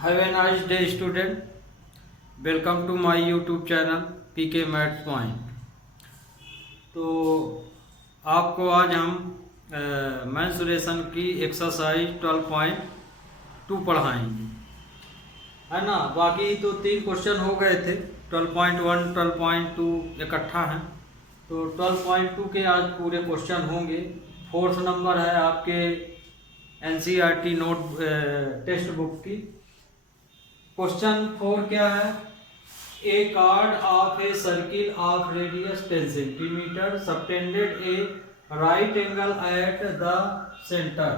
Have a nice day, student. Welcome to my YouTube channel PK Maths Point. तो आपको आज हम mensuration की एक्सरसाइज 12.2 पढ़ाएंगे, है ना। बाकी तो 3 क्वेश्चन हो गए थे, 12.1 12.2 इकट्ठा हैं, तो 12.2 के आज पूरे क्वेश्चन होंगे। 4th नंबर है आपके NCERT नोट टेक्स्ट बुक की। क्वेश्चन 4 क्या है? A chord of a circle of radius 10 centimetre subtended a right angle at the centre,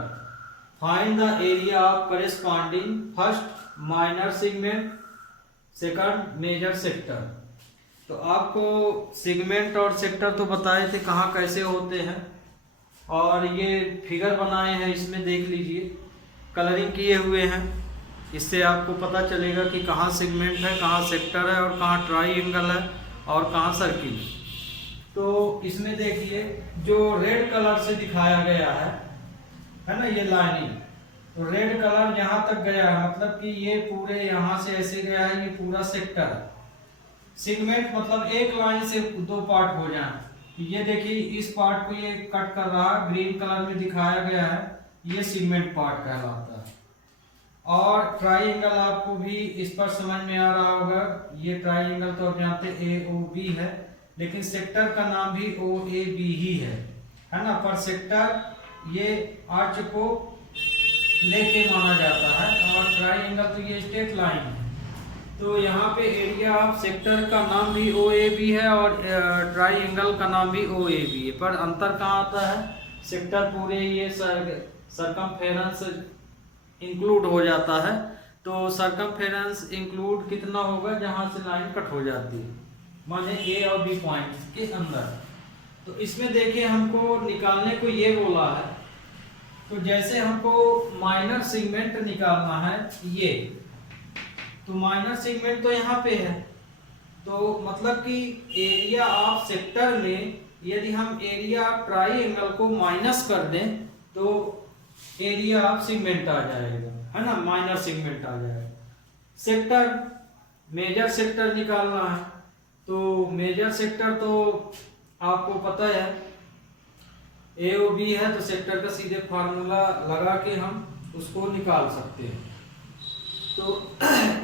find the area of corresponding first minor segment, second major sector. तो आपको segment और sector तो बताए थे कहाँ कैसे होते हैं, और ये फिगर बनाए हैं, इसमें देख लीजिए, कलरिंग किए हुए हैं। इससे आपको पता चलेगा कि कहाँ सेगमेंट है, कहाँ सेक्टर है, और कहाँ ट्राइएंगल है, और कहाँ सर्किल। तो इसमें देखिए जो रेड कलर से दिखाया गया है ना, ये लाइनिंग, तो रेड कलर यहाँ तक गया है, मतलब कि ये पूरे यहाँ से ऐसे गया है, ये पूरा सेक्टर है। सेगमेंट मतलब एक लाइन से 2 पार्ट हो जाए। ये देखिए इस पार्ट को ये कट कर रहा है, ग्रीन कलर में दिखाया गया है, ये सेगमेंट पार्ट कहलाता है। और ट्राइएंगल आपको भी इस पर समझ में आ रहा होगा, ये ट्राइएंगल तो आप जानते हैं AOB है, लेकिन सेक्टर का नाम भी OAB ही है ना। पर सेक्टर ये आर्च को लेके माना जाता है, और ट्राइएंगल तो ये स्ट्रेट लाइन है। तो यहाँ पे एरिया ऑफ सेक्टर का नाम भी OAB है, और ट्राइएंगल का नाम भी OAB है। पर अंतर कहाँ आता है? सेक्टर पूरे ये सरकमफेरेंस इंक्लूड हो जाता है, तो सरकमफेरेंस इंक्लूड कितना होगा जहां से लाइन कट हो जाती है, माने A और B पॉइंट के अंदर। तो इसमें देखिए हमको निकालने को ये बोला है, तो जैसे हमको माइनर सेगमेंट निकालना है, ये तो माइनर सेगमेंट तो यहाँ पे है, तो मतलब कि एरिया ऑफ सेक्टर में यदि हम एरिया ऑफ ट्राइएंगल को माइनस कर दें तो एरिया ऑफ सेगमेंट आ जाएगा, है ना, माइनर सेगमेंट आ जाएगा। सेक्टर, मेजर सेक्टर निकालना है, तो मेजर सेक्टर तो आपको पता है AOB है, तो सेक्टर का सीधे फार्मूला लगा के हम उसको निकाल सकते हैं। तो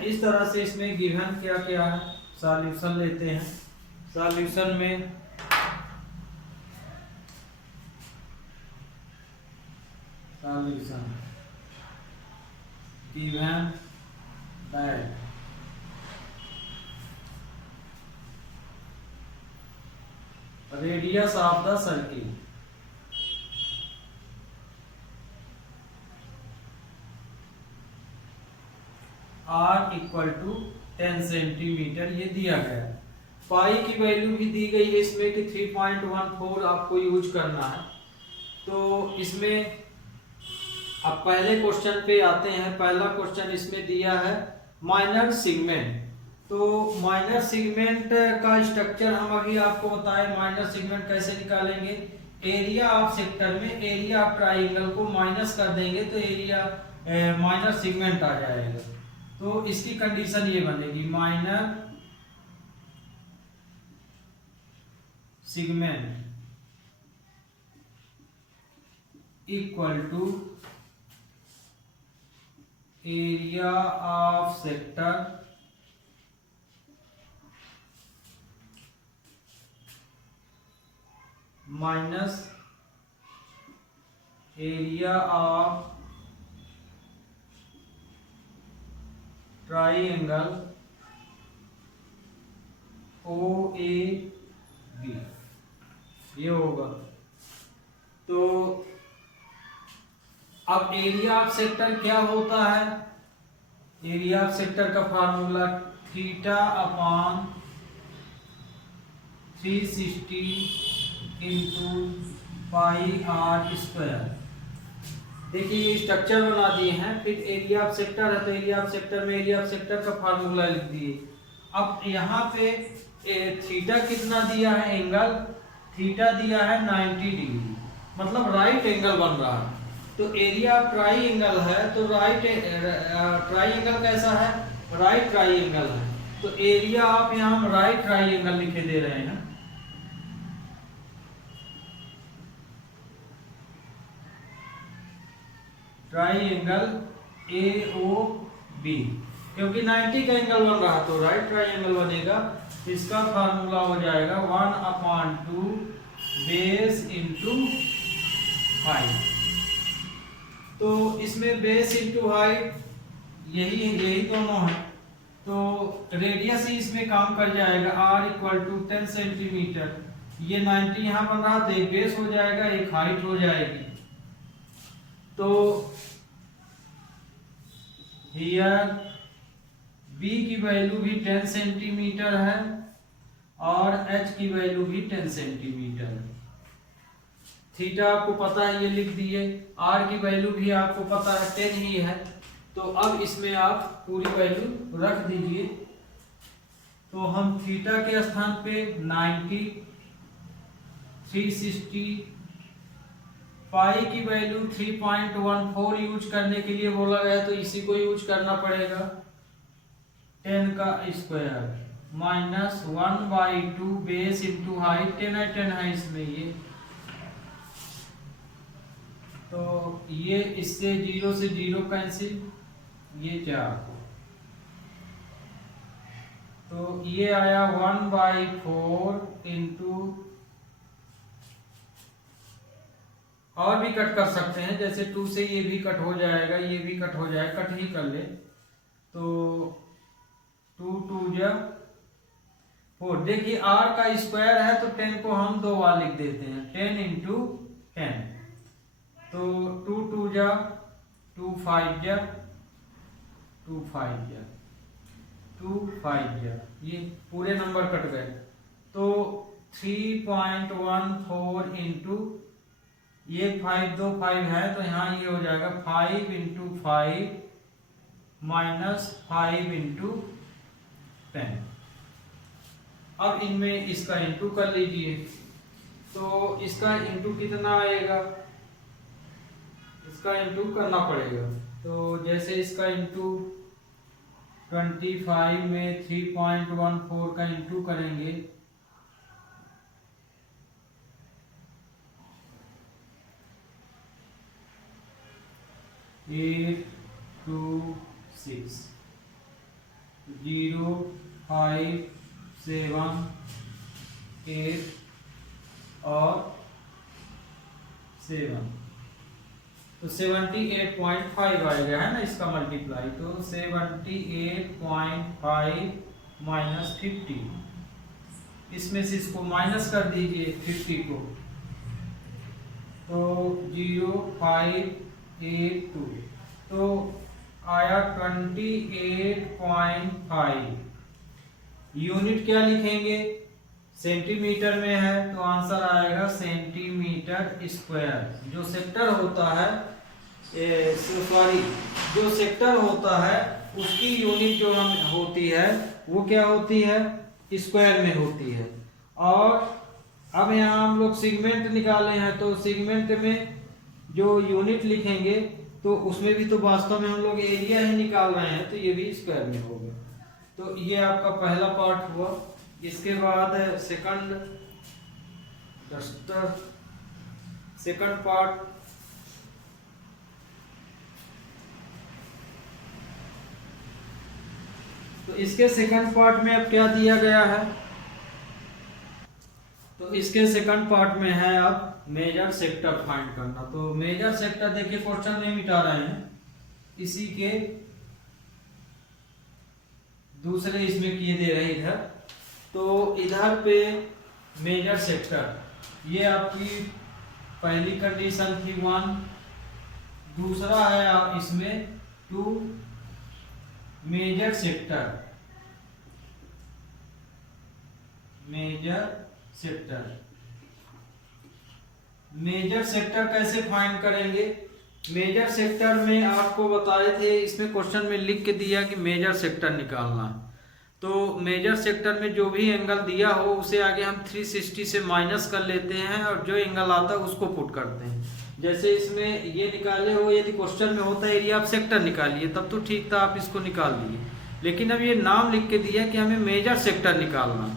इस तरह से इसमें गिवन क्या क्या है, सॉल्यूशन लेते हैं। सॉल्यूशन में given that radius of the circle r equal to 10 centimetre, ये दिया गया है। पाई की वैल्यू भी दी गई है इसमें कि 3.14 आपको यूज करना है। तो इसमें अब पहले क्वेश्चन पे आते हैं। पहला क्वेश्चन इसमें दिया है माइनर सेगमेंट। तो माइनर सेगमेंट का स्ट्रक्चर हम अभी आपको बताएं। माइनर सेगमेंट कैसे निकालेंगे? एरिया ऑफ सेक्टर में एरिया ऑफ ट्राइएंगल को माइनस कर देंगे तो एरिया माइनर सेगमेंट आ जाएगा। तो इसकी कंडीशन ये बनेगी, minor segment equal to area of sector minus area of triangle OAB, ये होगा। तो अब एरिया ऑफ सेक्टर क्या होता है? एरिया ऑफ सेक्टर का formula theta upon 360 into pi r square. देखिए ये स्ट्रक्चर बना दिए हैं, फिर एरिया ऑफ सेक्टर है तो एरिया ऑफ सेक्टर में एरिया ऑफ सेक्टर का फार्मूला लिख दिए। अब यहाँ पे थीटा कितना दिया है, एंगल थीटा दिया है 90 डिग्री, मतलब राइट एंगल बन रहा है। तो एरिया ऑफ ट्राइंगल है, तो राइट ट्राइंगल कैसा है, राइट ट्राइंगल है, तो एरिया ऑफ यहाँ हम राइट ट्राइंगल लिखे दे रहे हैं ना, ट्राइंगल AOB, क्योंकि 90 का एंगल बन रहा तो राइट ट्राइंगल बनेगा। इसका फार्मूला हो जाएगा 1/2 बेस इंटू हाइट। तो इसमें बेस इंटू हाइट यही दोनों है, तो रेडियस ही इसमें काम कर जाएगा। R = 10 सेंटीमीटर, ये 90 यहाँ बन रहा तो एक बेस हो जाएगा, एक हाइट हो जाएगी। तो हियर B की वैल्यू भी 10 सेंटीमीटर है और H की वैल्यू भी 10 सेंटीमीटर है। थीटा आपको पता है, ये लिख दिए। R की वैल्यू भी आपको पता है 10 ही है, तो अब इसमें आप पूरी वैल्यू रख दीजिए। तो हम थीटा के स्थान पे 90, 360, पाई की वैल्यू 3.14 यूज करने के लिए बोला गया, तो इसी को यूज करना पड़ेगा। 10 का square minus 1/2 base into height, 10 है इसमें ये, तो ये इससे 0 से 0 कैंसिल, ये 4, तो ये आया 1/4 इंटू, और भी कट कर सकते हैं, जैसे 2 से ये भी कट हो जाएगा, ये भी कट हो जाएगा, कट ही कर ले। तो 2 2 जा 4। देखिए R का स्क्वायर है तो 10 को हम 2 बार लिख देते हैं, 10 इंटू 10, तो 2 2 जा 2 5 जा 2 5 जा 2 5 जा, ये पूरे नंबर कट गए। तो 3.14 इंटू, ये 5 2 5 है, तो यहाँ ये हो जाएगा 5 इंटू 5 माइनस 5 इंटू 10। अब इनमें इसका इंटू कर लीजिए, तो इसका इंटू कितना आएगा, इसका इंटू करना पड़ेगा। तो जैसे इसका इंटू 25 में 3.14 का इंटू करेंगे, 8 2 6 0 5 7 8 और 7, तो 78.5 आएगा, है ना इसका मल्टीप्लाई। तो 78.5 माइनस 50, इसमें से इसको माइनस कर दीजिए 50 को, तो 0.582, तो आया 28.5। यूनिट क्या लिखेंगे, सेंटीमीटर में है, तो आंसर आएगा सेंटीमीटर स्क्वायर। जो सेक्टर होता है, सॉरी, जो सेक्टर होता है उसकी यूनिट जो हम होती है वो क्या होती है, स्क्वायर में होती है। और अब यहाँ हम लोग सेगमेंट निकाले हैं, तो सेगमेंट में जो यूनिट लिखेंगे तो उसमें भी तो वास्तव में हम लोग एरिया ही निकाल रहे हैं, तो ये भी स्क्वायर में होगा। तो ये आपका पहला पार्ट हुआ। इसके बाद सेकंड पार्ट, तो इसके सेकंड पार्ट में अब क्या दिया गया है, तो इसके सेकंड पार्ट में है अब मेजर सेक्टर फाइंड करना। तो मेजर सेक्टर देखिए क्वेश्चन में मिटा रहे हैं, इसी के दूसरे इसमें किए दे रहे इधर। तो इधर पे मेजर सेक्टर, ये आपकी पहली कंडीशन थी 1, दूसरा है इसमें 2 मेजर सेक्टर। मेजर सेक्टर कैसे फाइंड करेंगे, मेजर सेक्टर में आपको बताए थे, इसमें क्वेश्चन में लिख के दिया कि मेजर सेक्टर निकालना है। तो मेजर सेक्टर में जो भी एंगल दिया हो उसे आगे हम 360 से माइनस कर लेते हैं और जो एंगल आता है उसको पुट करते हैं। जैसे इसमें ये निकाले हो, यदि क्वेश्चन में होता है एरिया ऑफ सेक्टर निकालिए तब तो ठीक था, आप इसको निकाल दिए। लेकिन अब ये नाम लिख के दिया कि हमें मेजर सेक्टर निकालना,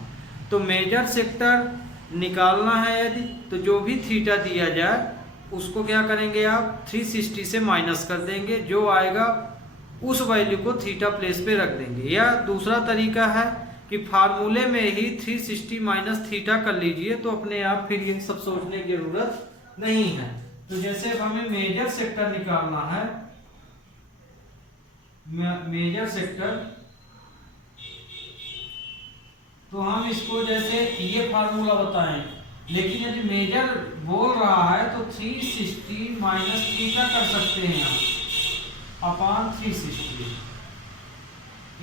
तो मेजर सेक्टर निकालना है यदि, तो जो भी थीटा दिया जाए उसको क्या करेंगे आप 360 से माइनस कर देंगे, जो आएगा उस वैल्यू को थीटा प्लेस पे रख देंगे। या दूसरा तरीका है कि फार्मूले में ही 360 माइनस थीटा कर लीजिए, तो अपने आप फिर ये सब सोचने की जरूरत नहीं है। तो जैसे अब हमें मेजर सेक्टर निकालना है, मेजर सेक्टर, तो हम इसको जैसे ये फार्मूला बताएं, लेकिन यदि मेजर बोल रहा है तो 360 माइनस थीटा कर सकते हैं आप upon 360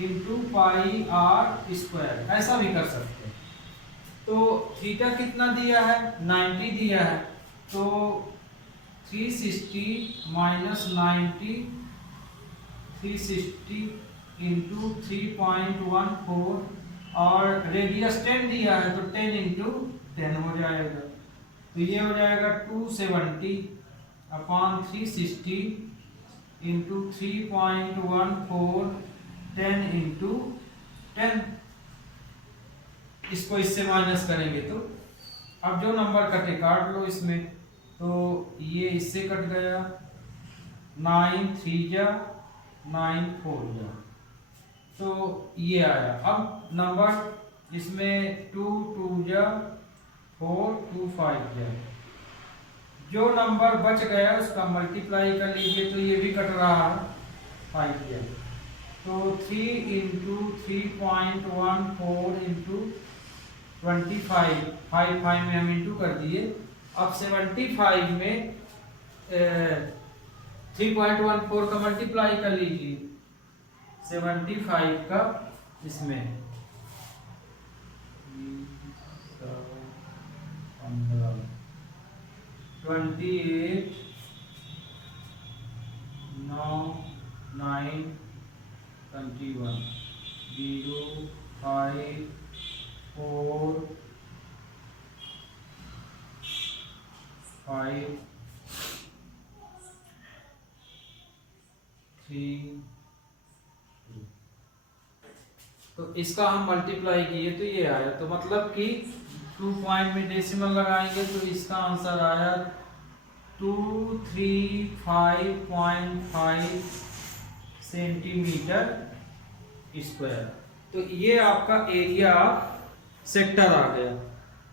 into pi r square, ऐसा भी कर सकते हैं। तो थीटा कितना दिया है 90 दिया है, तो 360 माइनस 90 360 इंटू 3.14 और रेडियस 10 दिया है तो 10 इंटू 10 हो जाएगा, तो ये हो जाएगा 270 अपॉन 360 इंटू 3.14 10 इंटू 10। इसको इससे माइनस करेंगे तो अब जो नंबर कटे काट लो इसमें, तो ये इससे कट गया, 9 3 जा 9 4 जा, तो ये आया। अब नंबर इसमें 2 2 जा 4 2 5 जा, जो नंबर बच गया उसका मल्टीप्लाई कर लीजिए, तो ये भी कट रहा है 5 जा, तो 3 इंटू 3.14 इंटू 25, 5 में हम इंटू कर दिए। अब 75 में 3.14 का मल्टीप्लाई कर लीजिए, 75 का इसमें 28 9 9 21 0 5 4 5 3 2। तो इसका हम मल्टीप्लाई किए तो ये आया, तो मतलब कि 2 पॉइंट में डेसिमल लगाएंगे तो इसका आंसर आया 235.5 सेंटीमीटर स्क्वायर। तो ये आपका एरिया ऑफ सेक्टर आ गया।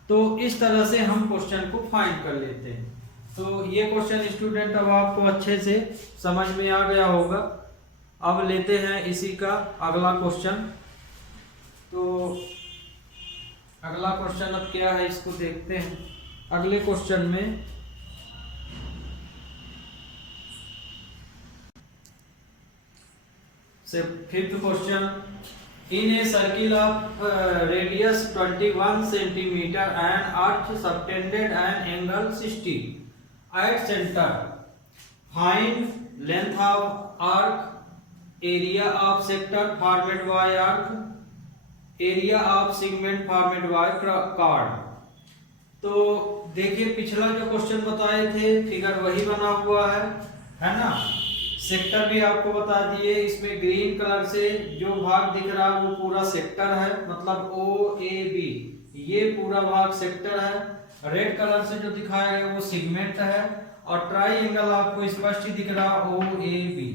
तो इस तरह से हम क्वेश्चन को फाइंड कर लेते हैं। तो ये क्वेश्चन स्टूडेंट अब आपको अच्छे से समझ में आ गया होगा। अब लेते हैं इसी का अगला क्वेश्चन। तो अगला क्वेश्चन अब क्या है इसको देखते हैं। अगले क्वेश्चन में fifth question, in a circle of radius 21 centimetre and arc subtended and angle 60 at centre, find length of arc, area of sector formed by arc, area of segment formed by chord. तो देखिए पिछला जो question बताए थे figure वही बना हुआ है ना। सेक्टर भी आपको बता दिए, इसमें ग्रीन कलर से जो भाग दिख रहा है वो पूरा सेक्टर है, मतलब ओ ए बी, ये पूरा भाग सेक्टर है। रेड कलर से जो दिखाया गया वो सेगमेंट है, और ट्राइएंगल आपको स्पष्ट दिख रहा ओ ए बी।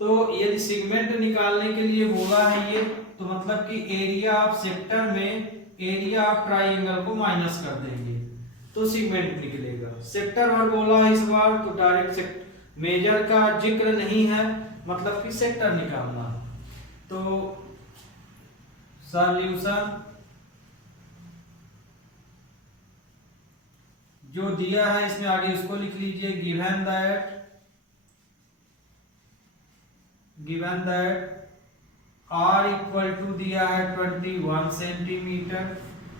तो यदि सेगमेंट निकालने के लिए बोला है ये, तो मतलब कि एरिया ऑफ सेक्टर में एरिया ऑफ ट्राइएंगल को माइनस कर देंगे तो सेगमेंट निकलेगा। सेक्टर भर बोला है इस बार, तो डायरेक्ट मेजर का जिक्र नहीं है, मतलब कि सेक्टर निकालना। तो सॉल्यूशन जो दिया है इसमें आगे उसको लिख लीजिए। Given that R equal to दिया है 21 सेंटीमीटर,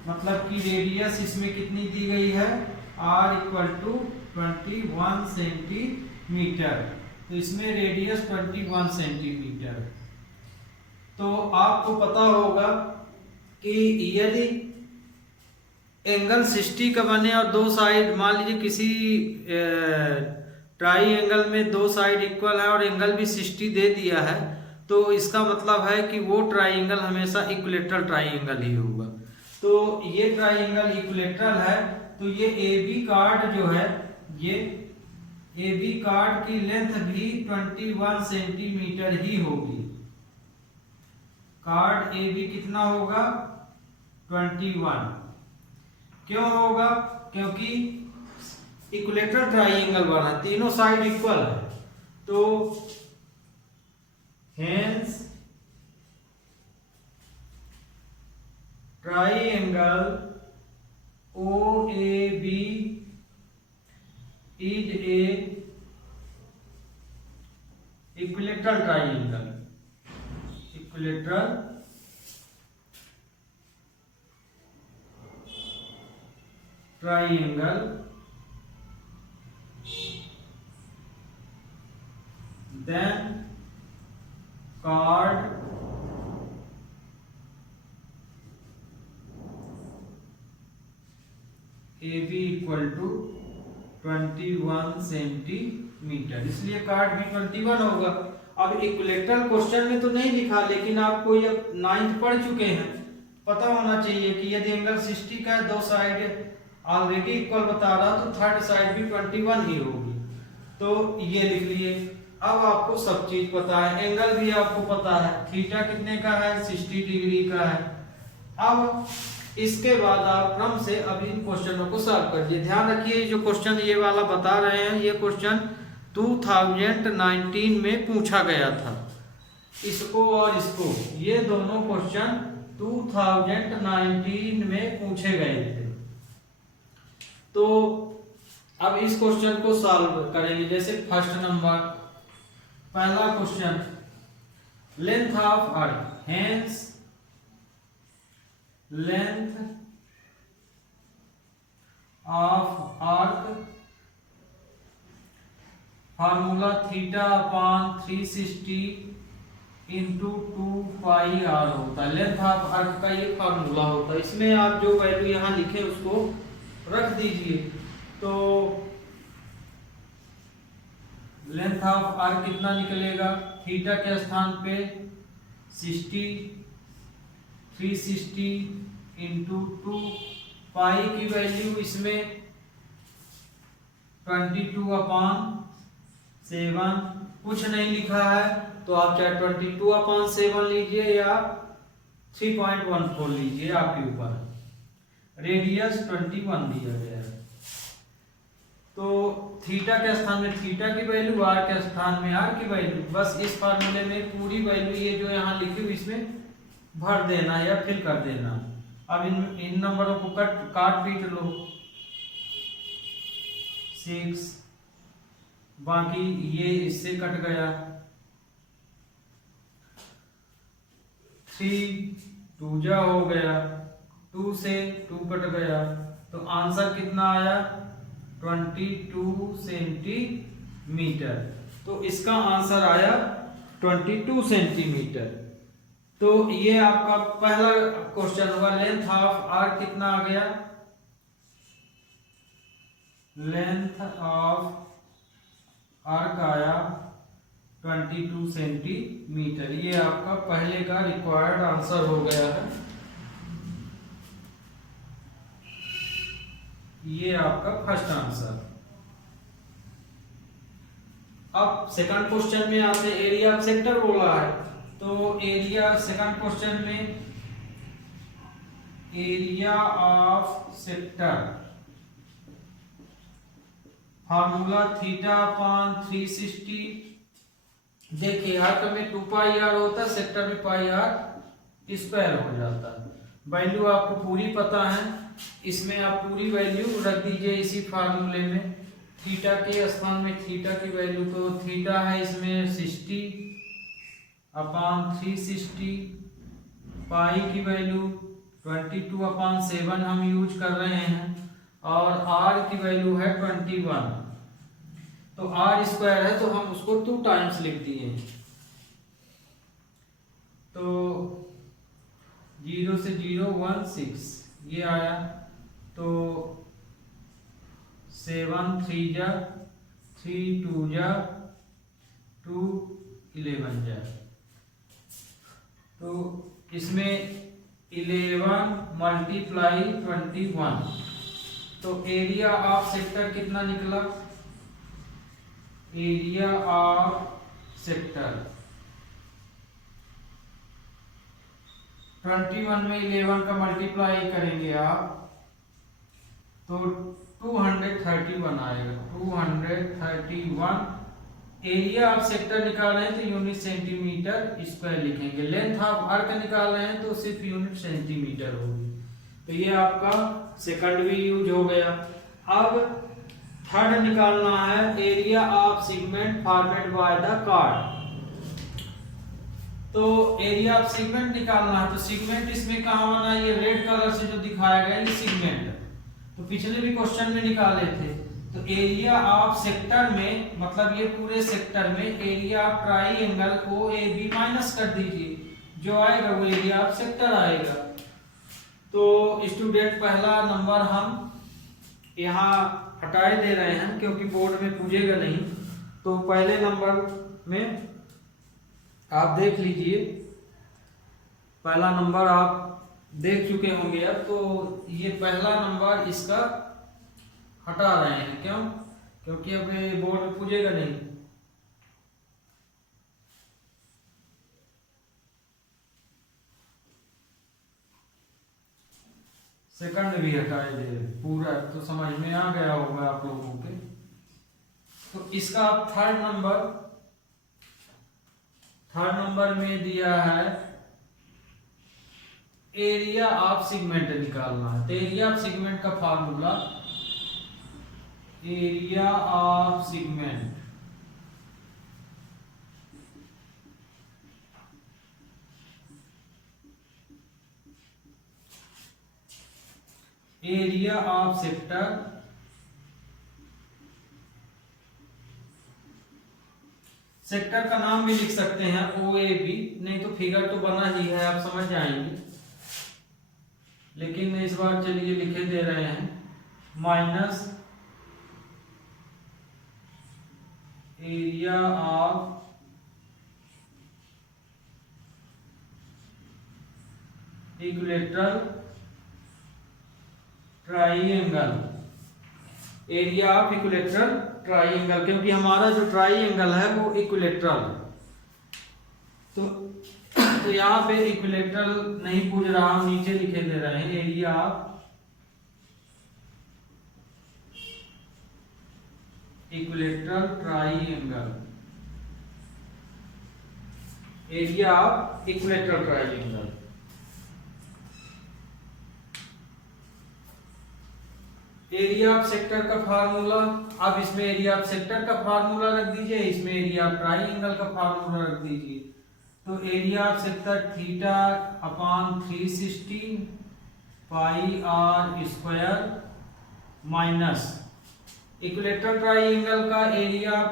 मतलब कि रेडियस इसमें कितनी दी गई है R इक्वल टू 21 सेंटीमीटर। तो इसमें रेडियस 21 सेंटीमीटर। तो आपको पता होगा कि यदि एंगल 60 का बने और दो साइड, मान लीजिए किसी ट्राई एंगल में दो साइड इक्वल है और एंगल भी 60 दे दिया है, तो इसका मतलब है कि वो ट्राइंगल हमेशा इक्विलेटरल ट्राइंगल ही होगा। तो ये ट्राइंगल इक्विलेटरल है, तो ये ए बी कार्ड जो है, ये ए बी कार्ड की लेंथ भी 21 सेंटीमीटर ही होगी। कार्ड ए बी कितना होगा? 21। क्यों होगा? क्योंकि इक्विलेटरल ट्राइंगल बना, तीनों साइड इक्वल है, तो hence triangle O A B is a equilateral triangle. Equilateral triangle then chord AB equal to 21 centimetre, इसलिए कार्ड भी 21 होगा। अब इक्विलेटरल क्वेश्चन में तो नहीं लिखा, लेकिन आपको ये 9th पढ़ चुके हैं, पता होना चाहिए कि यदि एंगल 60 का है, दो साइड ऑलरेडी इक्वल बता रहा, तो थर्ड साइड भी 21 ही होगी। तो ये लिख लिए। अब आपको सब चीज पता है, एंगल भी आपको पता है, थीटा कितने का है? 60 डिग्री का है। अब इसके बाद आप क्रम से अब इन क्वेश्चनों को सॉल्व करिए। ध्यान रखिए, जो क्वेश्चन ये वाला बता रहे हैं, ये क्वेश्चन 2019 में पूछा गया था। इसको और इसको, ये दोनों क्वेश्चन 2019 में पूछे गए थे। तो अब इस क्वेश्चन को सॉल्व करेंगे। जैसे फर्स्ट नंबर, पहला question, length of arc, hence length of arc, formula theta upon 360 into 2 pi r होता है। लेंथ ऑफ अर्थ का ये फार्मूला होता है। इसमें आप जो वैल्यू यहाँ लिखे उसको रख दीजिए। तो लेंथ ऑफ आर्क कितना निकलेगा? थीटा के स्थान पे 60, 360 इंटू 2, पाई की वैल्यू इसमें 22/7, कुछ नहीं लिखा है तो आप चाहे 22/7 लीजिए या 3.14 लीजिए, आपके ऊपर। रेडियस 21 दिया गया है, तो थीटा के स्थान में थीटा की वैल्यू, आर के स्थान में आर की वैल्यू। बस इस फार्मूले में पूरी वैल्यू ये जो यहाँ लिखी हुई इसमें भर देना या फिल कर देना। अब इन नंबरों को काट पीट लो। 6, बाकी ये इससे कट गया। 3 2 जा हो गया, 2 से 2 कट गया, तो आंसर कितना आया? 22 सेंटीमीटर। तो इसका आंसर आया 22 सेंटीमीटर। तो ये आपका पहला क्वेश्चन हुआ। लेंथ ऑफ आर्क कितना आ गया? लेंथ ऑफ आर्क आया 22 सेंटीमीटर। ये आपका पहले का रिक्वायर्ड आंसर हो गया है। ये आपका फर्स्ट आंसर। अब सेकंड क्वेश्चन में आपने एरिया ऑफ सेक्टर बोला है, तो एरिया सेकंड क्वेश्चन में area of sector, formula theta upon 360। देखिए आर्क में 2 पाई आर होता है, सेक्टर में पाई आर स्क्वायर हो जाता है। वैल्यू आपको पूरी पता है, इसमें आप पूरी वैल्यू रख दीजिए इसी फार्मूले में। थीटा के स्थान में थीटा की वैल्यू, तो थीटा है इसमें 60/360, पाई की वैल्यू 22/7 हम यूज कर रहे हैं, और आर की वैल्यू है 21। तो आर स्क्वायर है तो हम उसको 2 टाइम्स लिख दिए। तो 0 से 0 1 6 ये आया, तो 7 3 जा 3 2 जा 2 11 जा, तो इसमें 11 मल्टीप्लाई 21, तो एरिया ऑफ सेक्टर कितना निकला? एरिया ऑफ सेक्टर 21 में 11 का मल्टीप्लाई करेंगे आप तो 231 आएगा। 231 एरिया ऑफ सेक्टर निकाल रहे हैं तो यूनिट सेंटीमीटर स्क्वायर लिखेंगे। लेंथ ऑफ आर्क निकाल रहे हैं तो सिर्फ यूनिट सेंटीमीटर होगी। तो ये आपका सेकंड भी यूज हो गया। अब थर्ड निकालना है, area of segment formed by the card. तो एरिया ऑफ सेगमेंट निकालना है, तो सेगमेंट इसमें कहाँ बना? ये रेड कलर से जो दिखाया गया ये सेगमेंट, तो पिछले भी क्वेश्चन में निकाले थे। तो एरिया ऑफ सेक्टर में मतलब ये पूरे सेक्टर में area of triangle OAB minus कर दीजिए, जो आएगा वो एरिया ऑफ सेक्टर आएगा। तो स्टूडेंट पहला नंबर हम यहाँ हटाए दे रहे हैं क्योंकि बोर्ड में पूछेगा नहीं। तो पहले नंबर में आप देख लीजिए, पहला नंबर आप देख चुके होंगे अब, तो ये पहला नंबर इसका हटा रहे हैं। क्यों? क्योंकि अब बोर्ड में पूछेगा नहीं। सेकंड भी हटाए दे, पूरा तो समझ में आ गया होगा आप लोगों के। तो इसका आप थर्ड नंबर में दिया है एरिया ऑफ सेगमेंट निकालना है। तो एरिया ऑफ सेगमेंट का formula, area of segment area of sector sector का नाम भी लिख सकते हैं OAB, नहीं तो फिगर तो बना ही है, आप समझ जाएंगे। लेकिन इस बार चलिए लिखे दे रहे हैं minus area of equilateral triangle, area of equilateral triangle, क्योंकि हमारा जो ट्राइंगल है वो इक्विलेटरल। तो यहाँ पे इक्विलेटरल नहीं पूछ रहा, हम नीचे लिखे दे रहे हैं area of equilateral triangle, area of equilateral triangle. Area of sector का फार्मूला, अब इसमें एरिया ऑफ सेक्टर का फार्मूला रख दीजिए, इसमें एरिया ऑफ ट्राइंगल का फार्मूला रख दीजिए। तो area of sector theta upon 360 pi r square minus equilateral triangle का एरिया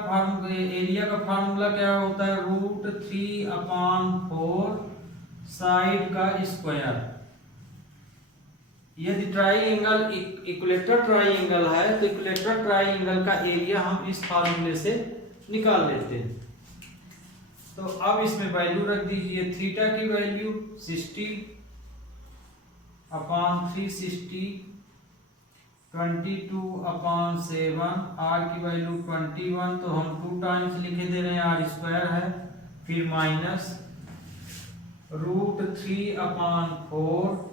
का फार्मूला क्या होता है? √3/4 साइड का स्क्वायर। यदि ट्राइंगल इक्विलेटरल ट्राइंगल है तो इक्विलेटरल ट्राइंगल का एरिया हम इस फार्मूले से निकाल लेते हैं। तो अब इसमें वैल्यू रख दीजिए, थीटा की वैल्यू 60/360 22/7, r की वैल्यू 21, तो हम 2 टाइम्स लिखे दे रहे हैं, r स्क्वायर है, फिर माइनस √3/4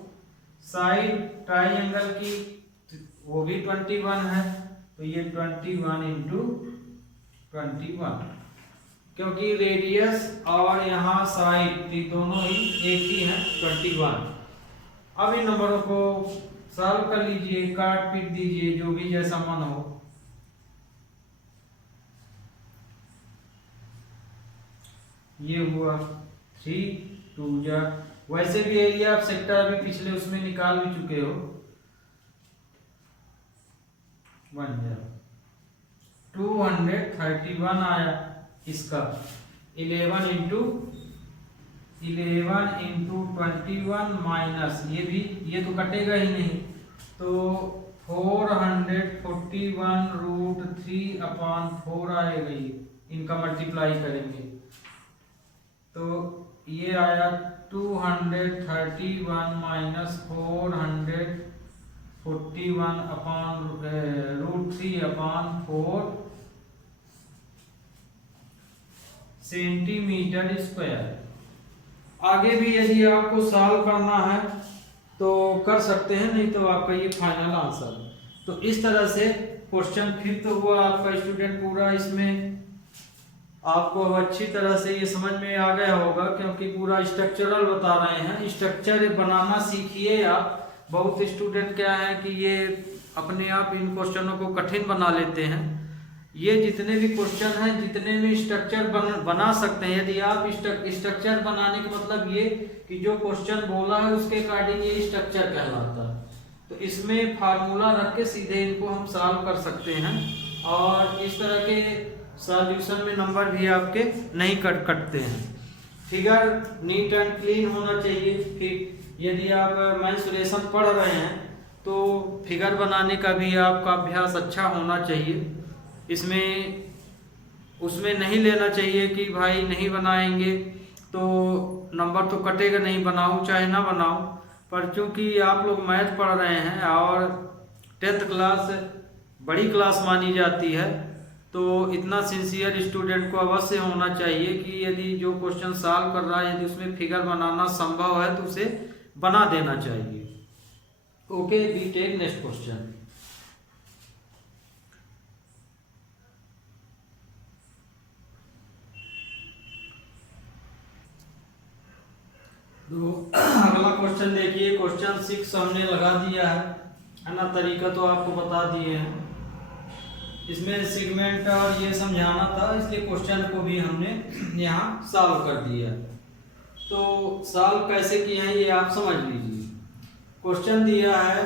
साइड ट्राइंगल की वो भी 21 है, तो ये 21 × 21, क्योंकि रेडियस और यहाँ साइड दोनों ही एक ही हैं 21। अब इन नंबरों को सॉल्व कर लीजिए, काट पीट दीजिए, जो भी जैसा मन हो। ये हुआ 3 2 जा, वैसे भी एरिया ऑफ सेक्टर अभी पिछले उसमें निकाल भी चुके हो, 1 जा 231 आया। इसका 11 × 21 माइनस ये भी, ये तो कटेगा ही नहीं, तो 441√3/4 आएगा। ये इनका मल्टीप्लाई करेंगे तो ये आया 231 माइनस 441/√3/4 सेंटीमीटर स्क्वायर। आगे भी यदि आपको सॉल्व करना है तो कर सकते हैं, नहीं तो आपका ये फाइनल आंसर। तो इस तरह से क्वेश्चन फिर तो हुआ आपका स्टूडेंट पूरा। इसमें आपको अब अच्छी तरह से ये समझ में आ गया होगा, क्योंकि पूरा स्ट्रक्चरल बता रहे हैं। स्ट्रक्चर बनाना सीखिए आप। बहुत स्टूडेंट क्या है कि ये अपने आप इन क्वेश्चनों को कठिन बना लेते हैं। ये जितने भी क्वेश्चन हैं, जितने भी स्ट्रक्चर बना सकते हैं, यदि आप स्ट्रक्चर बनाने का मतलब ये कि जो क्वेश्चन बोला है उसके अकॉर्डिंग ये स्ट्रक्चर कहलाता है। तो इसमें फार्मूला रख के सीधे इनको हम सॉल्व कर सकते हैं, और इस तरह के सॉल्यूशन में नंबर भी आपके नहीं कटते हैं। फिगर नीट एंड क्लीन होना चाहिए। फिर यदि आप मेंसुरेशन पढ़ रहे हैं तो फिगर बनाने का भी आपका अभ्यास अच्छा होना चाहिए। इसमें उसमें नहीं लेना चाहिए कि भाई नहीं बनाएंगे तो नंबर तो कटेगा नहीं, बनाऊं चाहे ना बनाऊं। पर चूंकि आप लोग मैथ पढ़ रहे हैं और 10th क्लास बड़ी क्लास मानी जाती है, तो इतना सिंसियर स्टूडेंट को अवश्य होना चाहिए कि यदि जो क्वेश्चन सॉल्व कर रहा है, यदि उसमें फिगर बनाना संभव है तो उसे बना देना चाहिए। Okay, we take next question. तो अगला क्वेश्चन देखिए। क्वेश्चन 6 हमने लगा दिया है ना। तरीका तो आपको बता दिए हैं। इसमें सेगमेंट और ये समझाना था, इसलिए क्वेश्चन को भी हमने यहाँ सॉल्व कर दिया। तो सॉल्व कैसे किए हैं ये आप समझ लीजिए। क्वेश्चन दिया है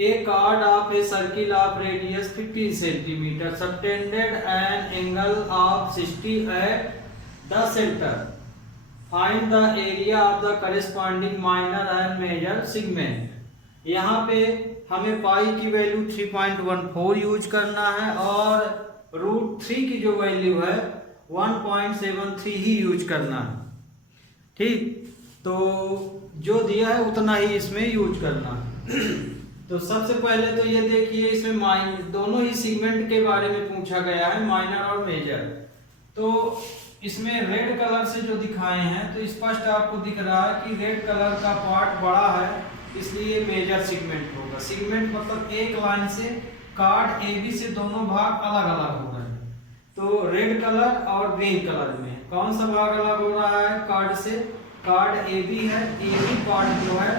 a chord of a circle of radius 15 centimetre subtended an angle of 60 at the centre. Find the area of the corresponding minor and major segment. यहाँ पे हमें पाई की वैल्यू 3.14 यूज करना है और √3 की जो वैल्यू है 1.73 ही यूज करना है। ठीक, तो जो दिया है उतना ही इसमें यूज करना है। तो सबसे पहले तो ये देखिए, इसमें दोनों ही सेगमेंट के बारे में पूछा गया है, माइनर और मेजर। तो इसमें रेड कलर से जो दिखाए हैं तो स्पष्ट आपको दिख रहा है कि रेड कलर का पार्ट बड़ा है, इसलिए मेजर सेगमेंट होगा। सेगमेंट मतलब एक लाइन से कार्ड AB से दोनों भाग अलग अलग हो रहे हैं। तो रेड कलर और ग्रीन कलर में कौन सा भाग अलग हो रहा है कार्ड से? कार्ड AB है। AB पार्ट जो है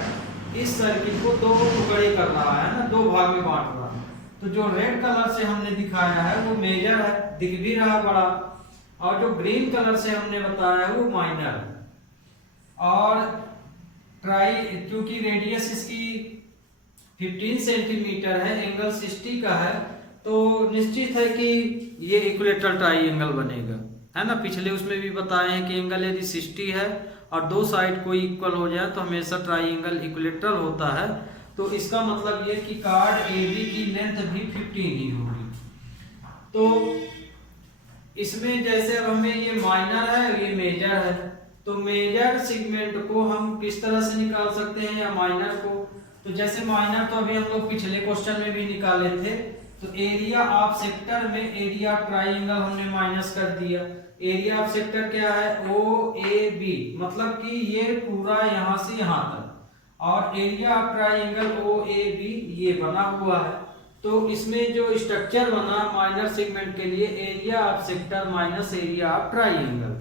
इस सर्किल को दो टुकड़े कर रहा है ना, दो भाग में बांट रहा है। तो जो रेड कलर से हमने दिखाया है वो मेजर है, दिख भी रहा बड़ा, और जो ग्रीन कलर से हमने बताया है वो माइनर है। और क्योंकि रेडियस इसकी 15 सेंटीमीटर है, एंगल 60 का है, तो निश्चित है कि ये इक्विलेटरल ट्राइंगल बनेगा, है ना। पिछले उसमें भी बताए हैं कि एंगल यदि 60 है और दो साइड को इक्वल हो जाए तो हमेशा ट्राइंगल इक्विलेटरल होता है। तो इसका मतलब ये कि कार्ड AB की लेंथ भी 15 ही होगी। तो इसमें जैसे अब हमें ये माइनर है, ये मेजर है, तो मेजर सेगमेंट को हम किस तरह से निकाल सकते हैं या माइनर को? तो जैसे माइनर तो अभी हम लोग पिछले क्वेश्चन में भी निकाले थे। तो एरिया ऑफ सेक्टर में एरिया ऑफ ट्राइंगल हमने माइनस कर दिया। एरिया ऑफ सेक्टर क्या है? OAB, मतलब कि ये पूरा यहाँ से यहाँ तक, और एरिया ऑफ ट्राइंगल OAB ये बना हुआ है। तो इसमें जो स्ट्रक्चर बना माइनर सेगमेंट के लिए, area of sector minus area of triangle.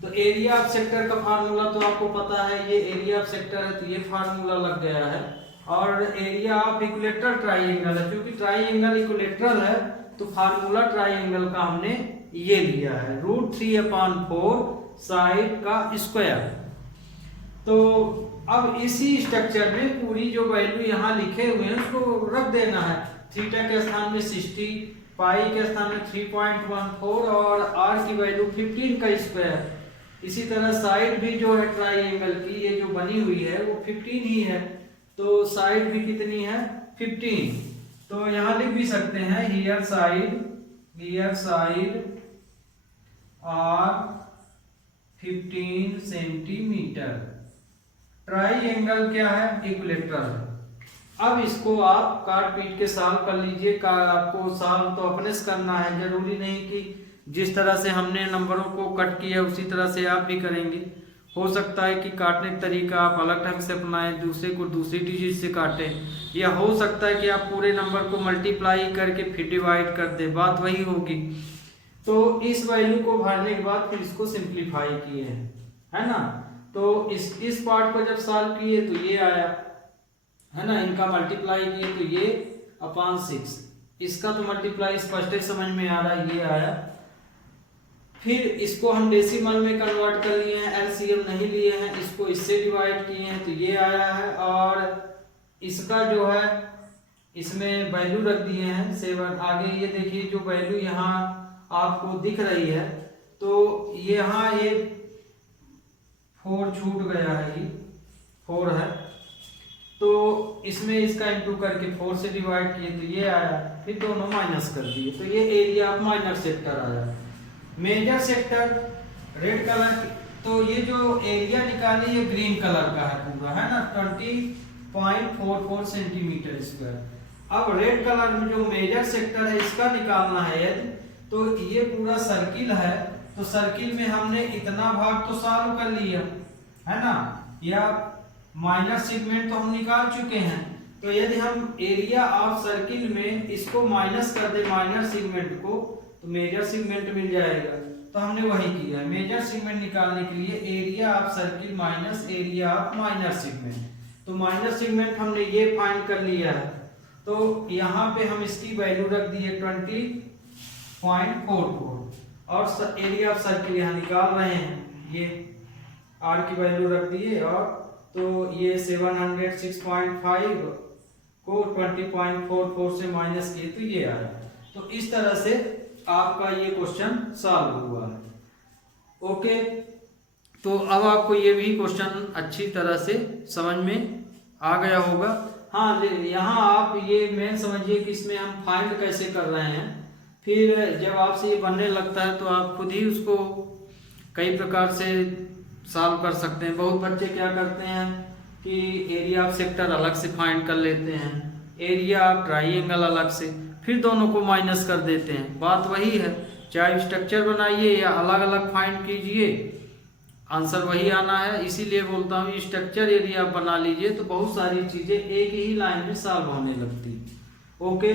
तो एरिया ऑफ सेक्टर का फार्मूला तो आपको पता है, ये एरिया ऑफ सेक्टर है तो ये फार्मूला लग गया है। और एरिया ऑफ इक्विलेटरल ट्राइंगल है, क्योंकि ट्राइंगल इक्विलेटरल है तो फार्मूला ट्राइंगल का हमने ये लिया है √3/4 साइड का स्क्वायर। तो अब इसी स्ट्रक्चर में पूरी जो वैल्यू यहाँ लिखे हुए हैं उसको रख देना है। थीटा के स्थान में 60, पाई के स्थान में 3.14 और r की वैल्यू 15 का स्क्वायर। इसी तरह साइड भी जो है ट्राइंगल की ये जो बनी हुई है वो 15 ही है। तो साइड भी कितनी है? 15, तो यहाँ लिख भी सकते हैं here side r 15 centimetre. Triangle क्या है? इक्विलेटरल है। अब इसको आप काट पीट के सॉल्व कर लीजिए। आपको सॉल्व तो अपने से करना है, जरूरी नहीं कि जिस तरह से हमने नंबरों को कट किया उसी तरह से आप भी करेंगे। हो सकता है कि काटने का तरीका आप अलग ढंग से अपनाएं, दूसरे को दूसरी डिजिट से काटें, या हो सकता है कि आप पूरे नंबर को मल्टीप्लाई करके फिर डिवाइड कर दें, बात वही होगी। तो इस वैल्यू को भरने के बाद फिर इसको सिंप्लीफाई किए हैं, है ना। तो इस पार्ट को जब सॉल्व किए तो ये आया, है ना। इनका मल्टीप्लाई किए तो ये अपॉन 6, इसका तो मल्टीप्लाई स्पष्ट ही समझ में आ रहा है, ये आया। फिर इसको हम डेसिमल में कन्वर्ट कर लिए हैं, एलसीएम नहीं लिए हैं, इसको इससे डिवाइड किए हैं तो ये आया है। और इसका जो है इसमें वैल्यू रख दिए हैं 7। आगे ये देखिए जो वैल्यू यहाँ आपको दिख रही है, तो यहाँ ये 4 छूट गया है, ये 4 है, तो इसमें इसका इंटू करके 4 से डिवाइड किए तो ये आया। फिर दोनों माइनस कर दिए तो ये एरिया ऑफ माइनर सेक्टर आया। मेजर सेक्टर रेड कलर, तो ये जो एरिया निकाली ये ग्रीन कलर का है पूरा, है ना, 20.44 सेंटीमीटर स्क्वायर। अब रेड कलर में जो मेजर सेक्टर है इसका निकालना है यदि, तो ये पूरा सर्किल है, तो सर्किल में हमने इतना भाग तो सॉल्व कर लिया, है ना, या माइनर सेगमेंट तो हम निकाल चुके हैं। तो यदि हम एरिया ऑफ सर्किल में इसको माइनस कर दे माइनर सेगमेंट को, तो मेजर सेगमेंट मिल जाएगा। तो हमने वही किया, मेजर सेगमेंट निकालने के लिए area of circle minus area of minor segment. तो माइनर सेगमेंट हमने ये फाइंड कर लिया है, तो यहाँ पे हम इसकी वैल्यू रख दिए 20.44 और एरिया ऑफ सर्किल यहाँ निकाल रहे हैं, ये आर की वैल्यू रख दिए। और तो ये 706.5 को 20.44 से माइनस किए तो ये आया। तो इस तरह से आपका ये क्वेश्चन सॉल्व हुआ है। ओके, तो अब आपको ये भी क्वेश्चन अच्छी तरह से समझ में आ गया होगा। हाँ, यहाँ आप ये मेन समझिए कि इसमें हम फाइंड कैसे कर रहे हैं। फिर जब आपसे ये बनने लगता है तो आप खुद ही उसको कई प्रकार से सॉल्व कर सकते हैं। बहुत बच्चे क्या करते हैं कि एरिया ऑफ सेक्टर अलग से फाइंड कर लेते हैं, एरिया ऑफ ट्राइएंगल अलग से, फिर दोनों को माइनस कर देते हैं। बात वही है, चाहे स्ट्रक्चर बनाइए या अलग अलग फाइंड कीजिए, आंसर वही आना है। इसीलिए बोलता हूँ स्ट्रक्चर यदि आप बना लीजिए तो बहुत सारी चीजें एक ही लाइन में सॉल्व होने लगती। Okay,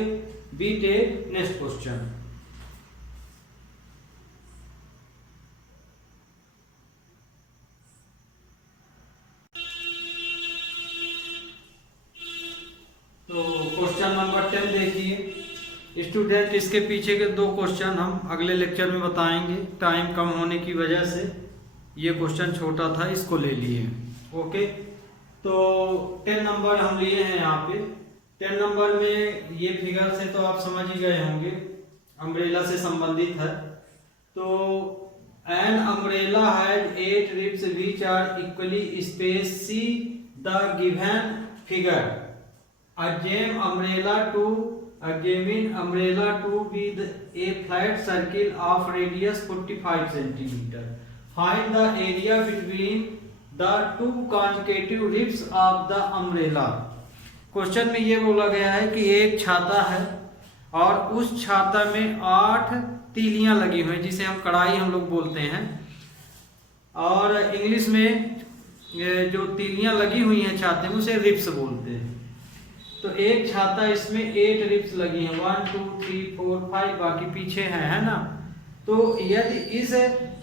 we take next question. तो क्वेश्चन नंबर 10 देखिए स्टूडेंट, इसके पीछे के 2 क्वेश्चन हम अगले लेक्चर में बताएंगे। टाइम कम होने की वजह से ये क्वेश्चन छोटा था, इसको ले लिए। ओके, तो 10 नंबर हम लिए हैं यहाँ पे। 10 नंबर में ये फिगर से तो आप समझ ही गए होंगे, अम्ब्रेला से संबंधित है। तो an umbrella has 8 ribs which are equally spaced, see the given figure. Assume umbrella to be a flat circle of radius 45 cm. Find the area between the 2 consecutive ribs of the umbrella. Question में ये बोला गया है कि एक छाता है और उस छाता में 8 तीलियां लगी हुई, जिसे हम कढ़ाई हम लोग बोलते हैं, और इंग्लिश में जो तीलियां लगी हुई हैं छाते में उसे रिब्स बोलते हैं। तो एक छाता इसमें 8 रिब्स लगी हैं, 1 2 3 4 5, बाकी पीछे है ना। तो यदि इस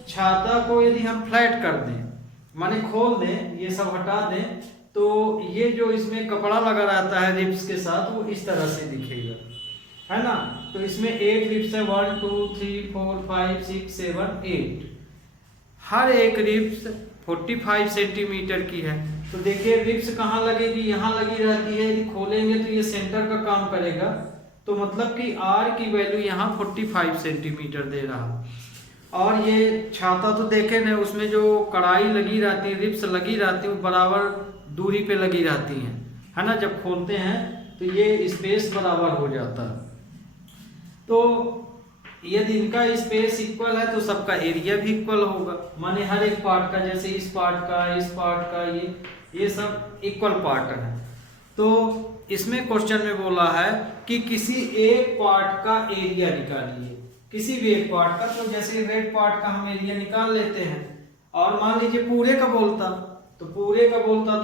छाता को यदि हम फ्लैट कर दें, माने खोल दें, ये सब हटा दें, तो ये जो इसमें कपड़ा लगा रहता है रिब्स के साथ वो इस तरह से दिखेगा, है ना। तो इसमें 8 रिब्स है, 1 2 3 4 5 6 7 8। हर एक रिब्स 45 सेंटीमीटर की है। तो देखिए रिब्स कहाँ लगेगी, यहाँ लगी रहती है। यदि खोलेंगे तो ये सेंटर का काम करेगा, तो मतलब कि R की वैल्यू यहाँ 45 सेंटीमीटर दे रहा। और ये छाता तो देखे ना, उसमें जो कढ़ाई लगी रहती है, रिब्स लगी रहती है, वो बराबर दूरी पे लगी रहती है ना। जब खोलते हैं तो ये स्पेस बराबर हो जाता है। तो यदि इनका स्पेस इक्वल है तो सबका एरिया भी इक्वल होगा, माने हर एक पार्ट का, जैसे इस पार्ट का, ये सब इक्वल पार्ट है। तो इसमें क्वेश्चन में बोला है कि किसी एक पार्ट का एरिया निकालिए, किसी भी एक पार्ट का। तो जैसे रेड पार्ट का हम एरिया निकाल लेते हैं, और मान लीजिए पूरे का बोलता तो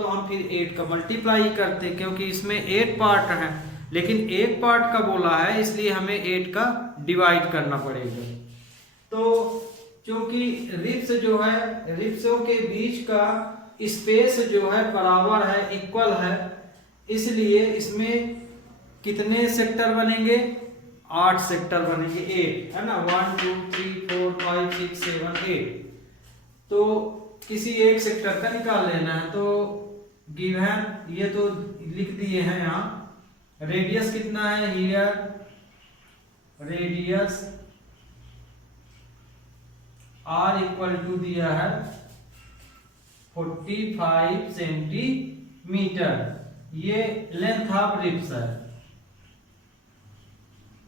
हम फिर 8 का मल्टीप्लाई करते, क्योंकि इसमें 8 पार्ट हैं, लेकिन एक पार्ट का बोला है इसलिए हमें 8 का डिवाइड करना पड़ेगा। तो क्योंकि रिब्स जो है, रिब्सों के बीच का स्पेस जो है बराबर है, इक्वल है, इसलिए इसमें कितने सेक्टर बनेंगे? 8 सेक्टर बनेंगे, 8 है ना, 1 2 3 4 5 6 7 8। तो किसी एक सेक्टर का निकाल लेना है। तो गिवन ये तो लिख दिए हैं यहाँ। रेडियस कितना है? Here radius r equal to दिया है 45 सेंटीमीटर। ये लेंथ ऑफ रिब्स है,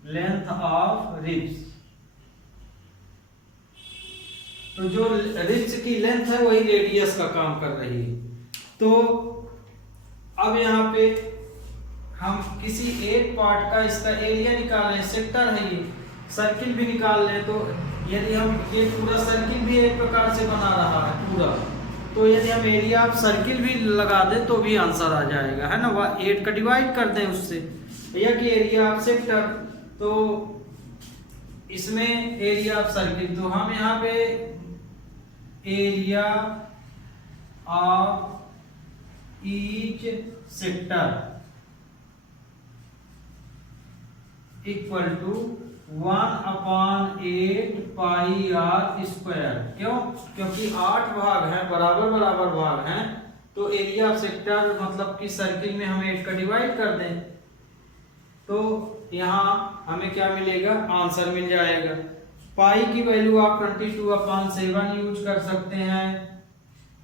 लेंथ ऑफ रिब्स। तो जो रिब्स की लेंथ है वही रेडियस का काम कर रही है। तो अब यहाँ पे हम किसी एक पार्ट का इसका एरिया निकालें, सेक्टर है ये, सर्किल भी निकाल लें। तो यदि हम ये पूरा सर्किल भी एक प्रकार से बना रहा है पूरा, तो यदि हम एरिया ऑफ सर्किल भी लगा दें तो भी आंसर आ जाएगा, है ना। 8 का डिवाइड कर दें उससे, या कि एरिया ऑफ सेक्टर। तो इसमें एरिया ऑफ सर्किल, तो हम यहाँ पे area of each sector equal to 1/8 pi r square. क्यों? क्योंकि 8 भाग हैं, बराबर भाग हैं, तो एरिया ऑफ सेक्टर मतलब कि सर्किल में हम 8 का डिवाइड कर दें तो यहाँ हमें क्या मिलेगा? आंसर मिल जाएगा। पाई की वैल्यू आप 22/7 यूज कर सकते हैं,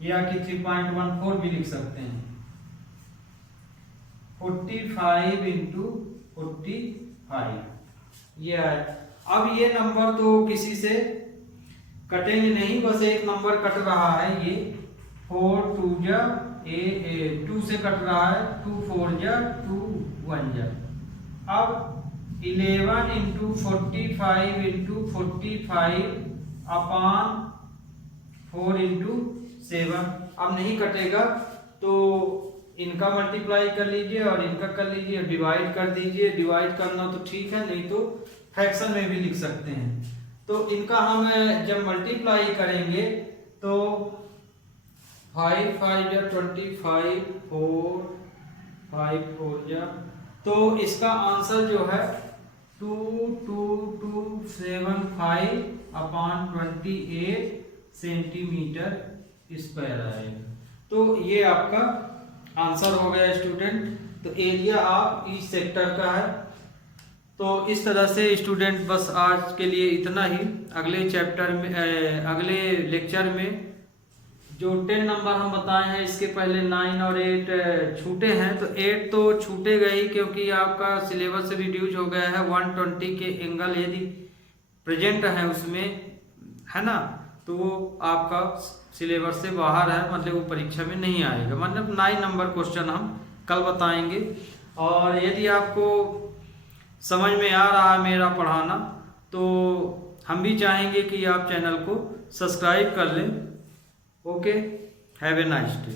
या कि 3.14 भी लिख सकते हैं। 45 इंटू 45 ये है। अब ये नंबर तो किसी से कटेंगे नहीं, बस एक नंबर कट रहा है, ये 4 2 जा 2 से कट रहा है, 2 4 जा 2 1 जा। अब 11 इंटू 45 इंटू 45 अपान 4 इंटू 7। अब नहीं कटेगा तो इनका मल्टीप्लाई कर लीजिए और इनका कर लीजिए, डिवाइड कर दीजिए। डिवाइड करना तो ठीक है, नहीं तो फ्रैक्शन में भी लिख सकते हैं। तो इनका हम जब मल्टीप्लाई करेंगे तो 5 5 जा 25 4 5 4 जा, तो इसका आंसर जो है 2275 अपान 28 सेंटीमीटर स्क्वायर आएगा। तो ये आपका आंसर हो गया स्टूडेंट। तो एरिया ऑफ ईच सेक्टर का है। तो इस तरह से स्टूडेंट बस आज के लिए इतना ही। अगले चैप्टर में अगले लेक्चर में जो 10 नंबर हम बताए हैं, इसके पहले 9 और 8 छूटे हैं। तो 8 तो छूटेगा ही, क्योंकि आपका सिलेबस से रिड्यूस हो गया है। 120 के एंगल यदि प्रेजेंट है उसमें, है ना, तो वो आपका सिलेबस से बाहर है, मतलब वो परीक्षा में नहीं आएगा। मतलब 9 नंबर क्वेश्चन हम कल बताएंगे। और यदि आपको समझ में आ रहा है मेरा पढ़ाना, तो हम भी चाहेंगे कि आप चैनल को सब्सक्राइब कर लें। Okay, have a nice day.